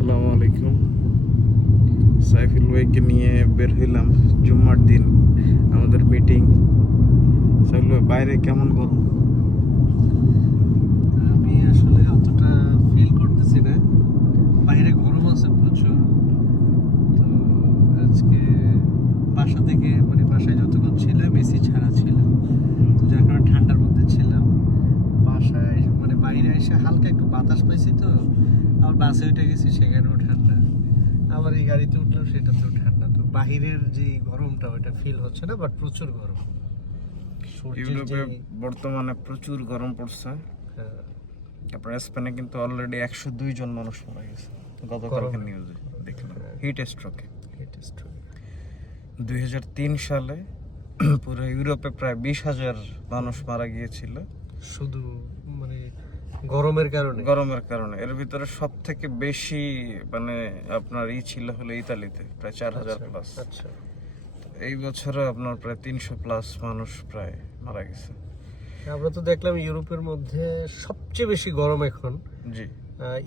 আসসালামু আলাইকুম। সাইফুল ভাইকে নিয়ে বের হইলাম জুম্মার দিন, আমাদের মিটিং সাইফুল ভাই, বাইরে কেমন গরম? আমি আসলে অতটা ফিল করতেছি না। বাইরে গরম আছে প্রচুর। তো আজকে বাসা থেকে মানে বাসায় যতক্ষণ ছিলাম এসি ছাড়া ছিলাম তো যার কারণে ঠান্ডার মধ্যে ছিলাম বাসায় বাইরে এসে হালকা একটু বাতাস পাইছি তো আবার বাসে উঠে গেছি সেখানেও ঠান্ডা। আবার এই গাড়িতে উঠলাম সেটাতেও ঠান্ডা তো। বাহিরের যে গরমটা ওটা ফিল হচ্ছে না বাট প্রচুর গরম। ইউরোপে বর্তমানে প্রচুর গরম পড়ছে। হ্যাঁ, তারপরে স্পেনে কিন্তু অলরেডি একশো দুই জন মানুষ মারা গেছে। গতকালকে। নিউজে দেখলাম। হিট স্ট্রোকে is true. দুই সালে পুরো ইউরোপে প্রায় বিশ হাজার মানুষ মারা গিয়েছিল। শুধু মানে গরমের কারণে? গরমের কারণে। এর ভিতরে সব থেকে বেশি মানে আপনার ই ছিল হলো ইতালিতে প্রায় চার হাজার আচ্ছা, প্লাস আচ্ছা। এই বছরে আপনার প্রায় তিনশো প্লাস মানুষ প্রায় মারা গেছে। আমরা তো দেখলাম ইউরোপের মধ্যে সবচেয়ে বেশি গরম এখন। জি।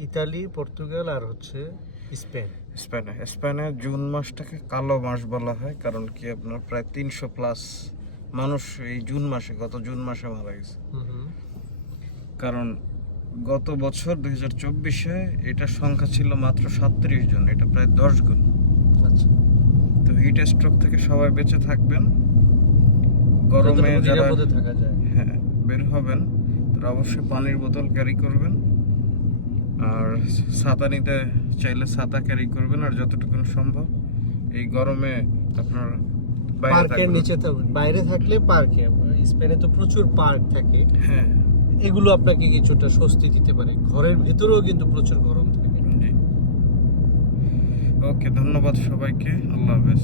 ইতালি পর্তুগাল আর হচ্ছে স্পেন। স্পেনে। স্পেনে জুন মাসটাকে কালো মাস বলা হয় কারণ কি আপনার প্রায় তিনশো প্লাস মানুষ এই জুন মাসে গত জুন মাসে মারা গেছে। কারণ গত বছর দুই হাজার চব্বিশে এটার সংখ্যা ছিল মাত্র সাতত্রিশ জন এটা প্রায় দশ গুণ। আচ্ছা। তো হিট স্ট্রোক থেকে সবাই বেঁচে থাকবেন। গরমে যারা হ্যাঁ বের হবেন। তারা অবশ্যই পানির বোতল ক্যারি করবেন। আর ছাতা নিতে চাইলে ছাতা ক্যারি করবেন আর যতটুকু সম্ভব। এই গরমে আপনার পার্কের নিচে বাইরে থাকলে পার্কে স্পেনে তো প্রচুর পার্ক থাকে। হ্যাঁ। এগুলো আপনাকে কিছুটা স্বস্তি দিতে পারে। ঘরের ভেতরেও কিন্তু প্রচুর গরম থাকে। ওকে, ধন্যবাদ সবাইকে। আল্লাহ হাফেজ।